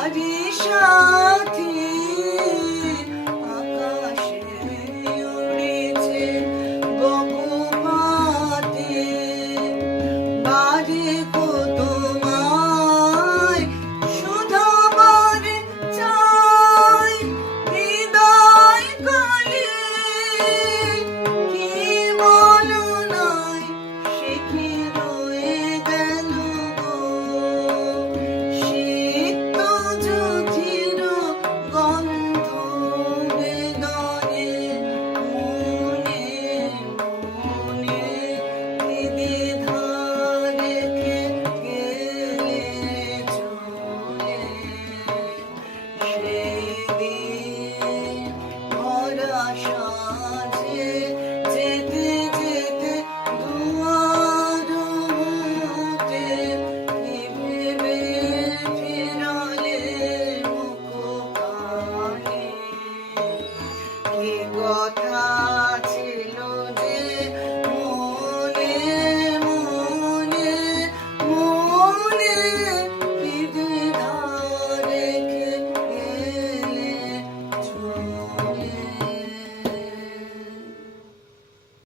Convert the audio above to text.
তারি সাথী আকাশে উড়েছে বকুপাতে বাজে কত মায় শুধুবার চাই হৃদয় কালে কি বলো নাই সে কি রয়ে গেল সিক্ত জ্যোতির গন্ধ বেদনে মনে মনে দ্বিধা রেখে গেলে চলে সেদিন ভরা সাজে যেতে যেতে দুয়ার মুখে কি ভেবে ফিরালে মুখ কানে কি কথা